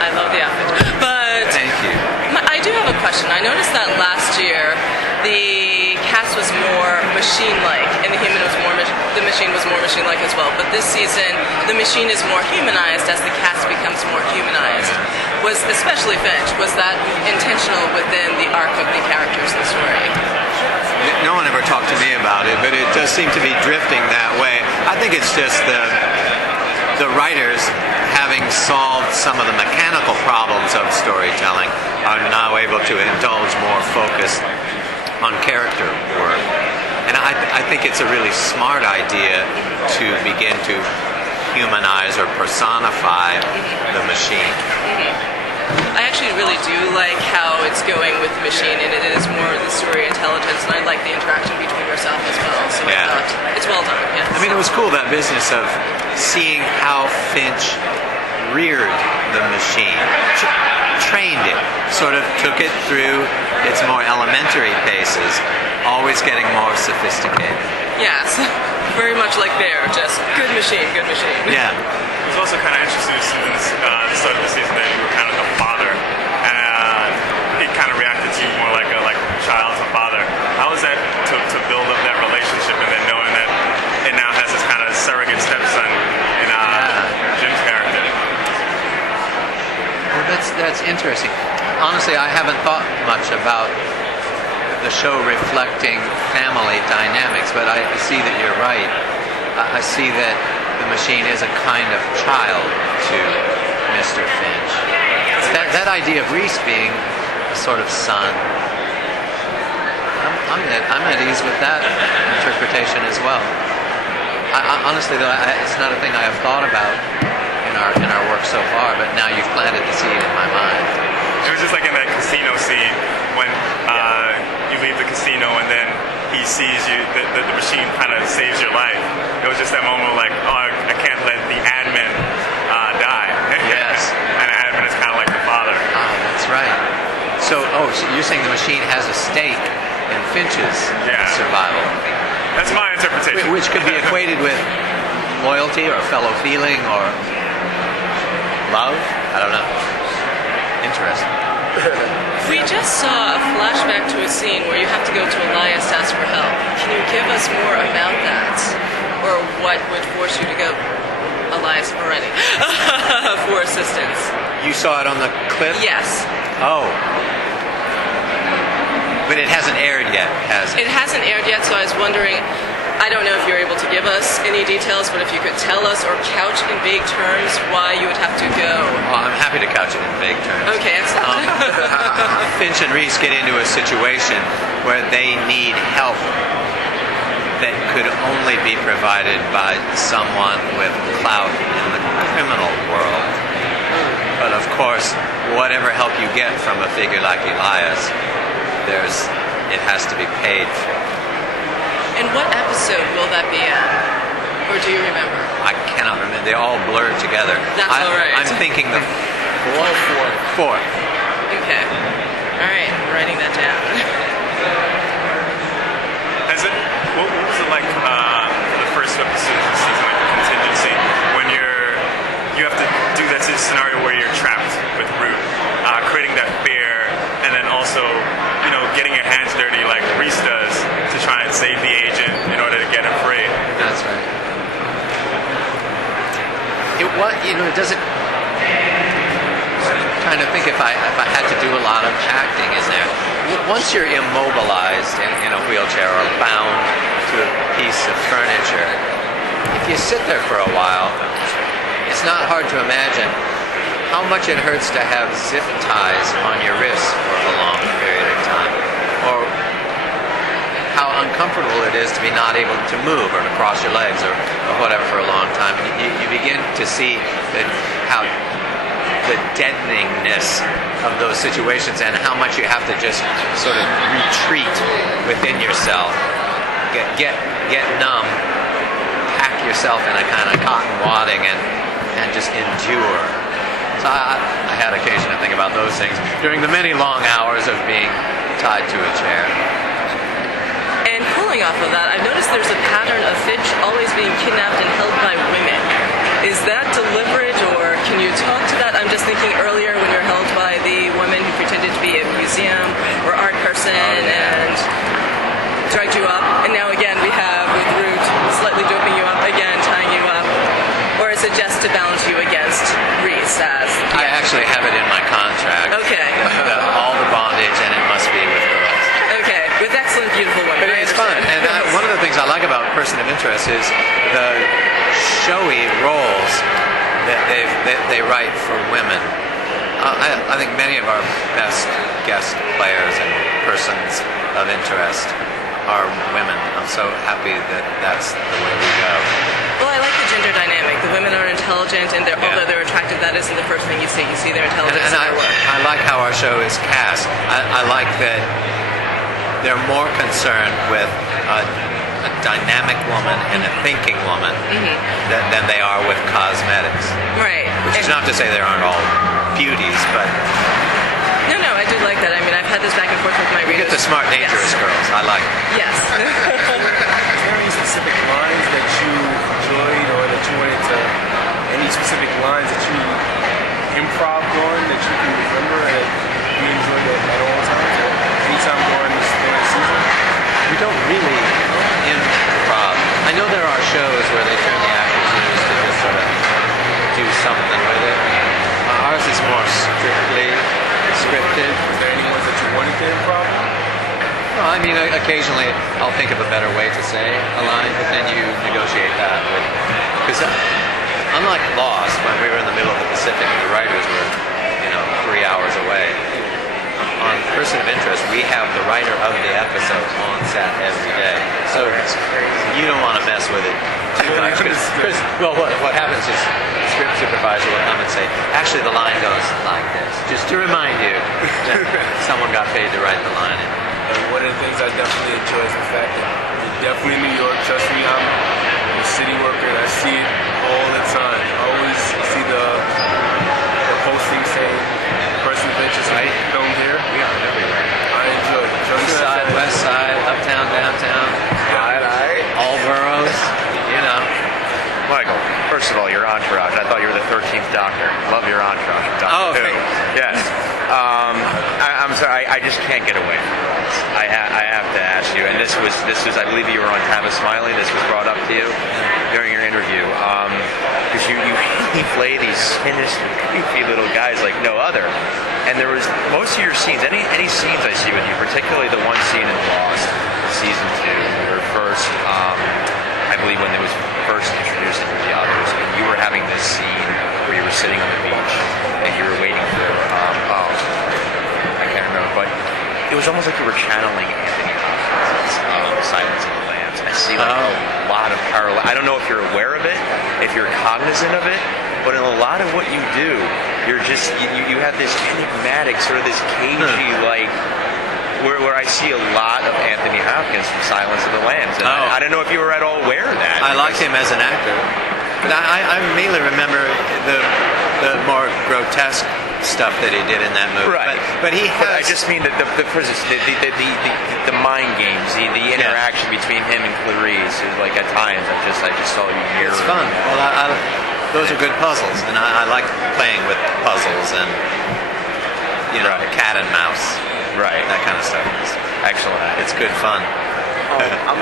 I love the outfit. But Thank you. I do have a question. I noticed that last year the cast was more machine-like, and the machine was more machine-like as well. But this season, the machine is more humanized as the cast becomes more humanized. Was especially Finch. Was that intentional within the arc of the characters in the story? No one ever talked to me about it, but it does seem to be drifting that way. I think it's just the writers, having solved some of the mechanical problems of storytelling, are now able to indulge more focus on character work. And I think it's a really smart idea to begin to humanize or personify the machine. I actually really do like how it's going with the machine, and it is more the story intelligence, and I like the interaction between yourself as well. So I thought it's well done. Yes. I mean, it was cool, that business of seeing how Finch reared the machine, trained it, sort of took it through its more elementary paces, always getting more sophisticated. Yes, very much like Bear, just good machine, good machine. Yeah. It was also kind of interesting to see in the start of the season that you were kind of the father, and he kind of reacted to you more like a child to father. How was that to build up that relationship, and then knowing that it now has this kind of surrogate stepson in Jim's character? Well, that's interesting. Honestly, I haven't thought much about the show reflecting family dynamics, but I see that you're right. I see that the machine is a kind of child to Mr. Finch. That idea of Reese being a sort of son, I'm at ease with that interpretation as well. Honestly, though, it's not a thing I have thought about in our work so far, but now you've planted the seed in my mind. It was just like in that casino scene when you leave the casino and then he sees you, the machine kind of saves your life. It was just that moment of like, oh, I can't let the admin die. Yes. And the admin is kind of like the father. Ah, that's right. So you're saying the machine has a stake in Finch's survival. That's my interpretation. Which could be equated with loyalty or fellow feeling or love. I don't know. Interesting. We just saw a flashback to a scene where you have to go to Elias to ask for help. Can you give us more about that? Or what would force you to go, Elias Moretti, for assistance? You saw it on the clip? Yes. Oh. But it hasn't aired yet, has it? It hasn't aired yet, so I was wondering, I don't know if you're able to give us any details, but if you could tell us or couch in vague terms why you would have to go. Well, I'm happy to couch it in vague terms. Okay, excellent. Finch and Reese get into a situation where they need help that could only be provided by someone with clout in the criminal world. But of course, whatever help you get from a figure like Elias, it has to be paid for. And what episode will that be in? Or do you remember? I cannot remember. They all blur together. That's all right. I'm thinking the fourth. Okay. All right. I'm writing that down. What was it like for the first episode of the season, like the contingency, when you have to do that scenario where you're trapped with Root, creating that fear, and then also, getting your hands dirty like Reese does to try and save the agent in order to get him free. That's right. It doesn't. I'm trying to think if I had to do a lot of acting in there. Once you're immobilized in a wheelchair or bound to a piece of furniture, if you sit there for a while, it's not hard to imagine how much it hurts to have zip ties on your wrists for a long period of time, or how uncomfortable it is to be not able to move or to cross your legs or whatever for a long time. And you begin to see how the deadeningness of those situations and how much you have to just sort of retreat within yourself, get numb, pack yourself in a kind of cotton wadding and just endure. So I had occasion to think about those things during the many long hours of being tied to a chair. And pulling off of that, I've noticed there's a pattern of Finch always being kidnapped and held by women. Is that deliberate, or can you talk to that? I'm just thinking earlier when you're held by the woman who pretended to be a museum or art person and drugged you up, and now again we have with Root slightly doping you up again, tying you up, or is it just to balance you against Reese as? I actually have it in my contract. Okay. All the bondage, and it must be with girls. Okay, with excellent, beautiful women. But it's fun, and one of the things I like about Person of Interest is the showy roles that they write for women. I think many of our best guest players and persons of interest are women. I'm so happy that that's the way we go. Well, I like the gender dynamic. The women are intelligent, and although they're attractive, that isn't the first thing you see. You see their intelligence And in their work. I like how our show is cast. I like that they're more concerned with a dynamic woman and a thinking woman than they are with cosmetics. Right. Which is not to say there aren't all beauties, but No, I do like that. I mean, I've had this back and forth with my you readers. get the smart, dangerous girls. I like it. Yes. Is there any specific lines that you enjoyed or that you wanted to, any specific lines that you improv on that you can remember and you enjoyed at all times or anytime during the season? We don't really improv. I know there are shows where they turn the actors loose to just sort of do something with it. Ours is more strictly scripted. Is there any ones that you wanted to improv on? Well, I mean, occasionally I'll think of a better way to say a line, but then you negotiate that with... Because unlike Lost, when we were in the middle of the Pacific and the writers were, 3 hours away, on Person of Interest, we have the writer of the episode on set every day. So you don't want to mess with it too much. Well, what happens is the script supervisor will come and say, actually the line goes like this, just to remind you that someone got paid to write the line. And one of the things I definitely enjoy is the fact that you're definitely in New York. Trust me, I'm a city worker and I see it all the time. I always see the posting saying Person of Interest Right. filmed here. We are everywhere. I enjoy it. East side, west side, uptown, downtown, all boroughs, Michael, first of all, your entourage. I thought you were the 13th Doctor. Love your entourage. Oh, Doctor Who. thank you. Yes. I'm sorry. I just can't get away from this. I have to ask you. And this was. I believe you were on Tab of Smiley. This was brought up to you during your interview. Because you play these sinister, creepy little guys like no other. And there was most of your scenes. Any scenes I see with you, particularly the one scene in Lost, season 2, your first. I believe when it was first introduced into the others, and you were having this scene where you were sitting on the beach and you were waiting for I can't remember, but it was almost like you were channeling Anthony Hopkins' Silence of the Lambs. I see a lot of parallel. I don't know if you're aware of it, if you're cognizant of it, but in a lot of what you do, you're just you have this enigmatic sort of this cagey like. Where I see a lot of Anthony Hopkins from Silence of the Lambs. And I don't know if you were at all aware of that. I liked him as an actor, but I mainly remember the more grotesque stuff that he did in that movie. Right. But he has. But I just mean that the mind games, the interaction between him and Clarice is like at times I just saw you mirror. It's fun. Well, those are good puzzles, and I like playing with puzzles and cat and mouse. Right. That kind of stuff. Excellent. It's good fun. I'm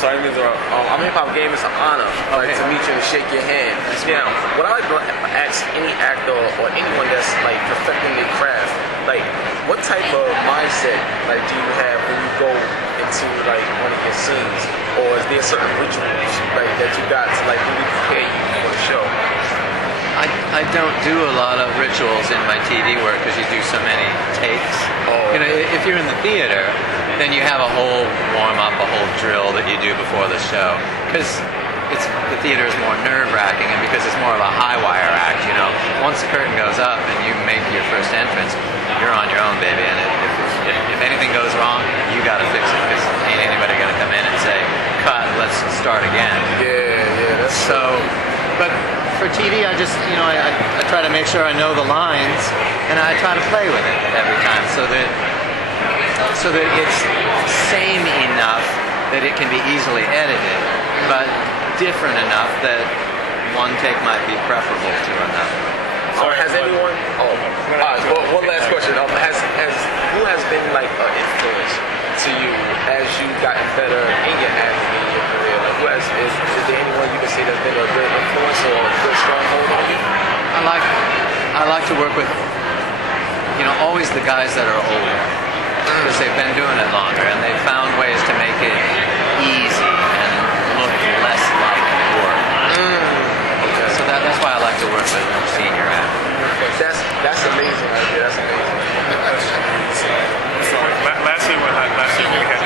sorry, I'm a hip hop game. It's an honor to meet you and shake your hand. Now, what I like to ask any actor or anyone that's like perfecting their craft, like, what type of mindset do you have when you go into like one of your scenes, or is there certain rituals that you got to like really prepare you for the show? I don't do a lot of rituals in my TV work because you do so many takes. If you're in the theater, then you have a whole warm-up, a whole drill that you do before the show. Because the theater is more nerve-wracking, and because it's more of a high-wire act, once the curtain goes up and you make your first entrance, you're on your own, baby. And if anything goes wrong, you got to fix it, because ain't anybody going to come in and say, cut, let's start again. Yeah, that's so. But for TV, I just, I try to make sure I know the lines, and I try to play with it every time, so that it's same enough that it can be easily edited, but different enough that one take might be preferable to another. So has anyone? One last question. Who has been like an influence to you as you've gotten better in your acting in your career? Like, is there anyone you can say that's been a good influence or a good stronghold on you? I like to work with, always the guys that are older, because they've been doing it longer, and they've found ways to make it easy and look less like work. So that's why I like to work with senior actors. That's amazing. That's amazing. Last year we had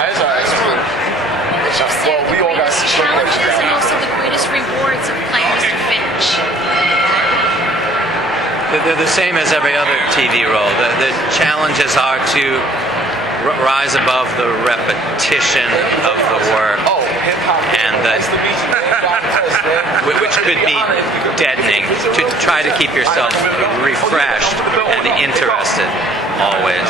That's all right. Well, we all got some challenges and also the greatest rewards of players to finish. They're the same as every other TV role. The challenges are to rise above the repetition of the work, and which could be deadening. To try to keep yourself refreshed and interested always.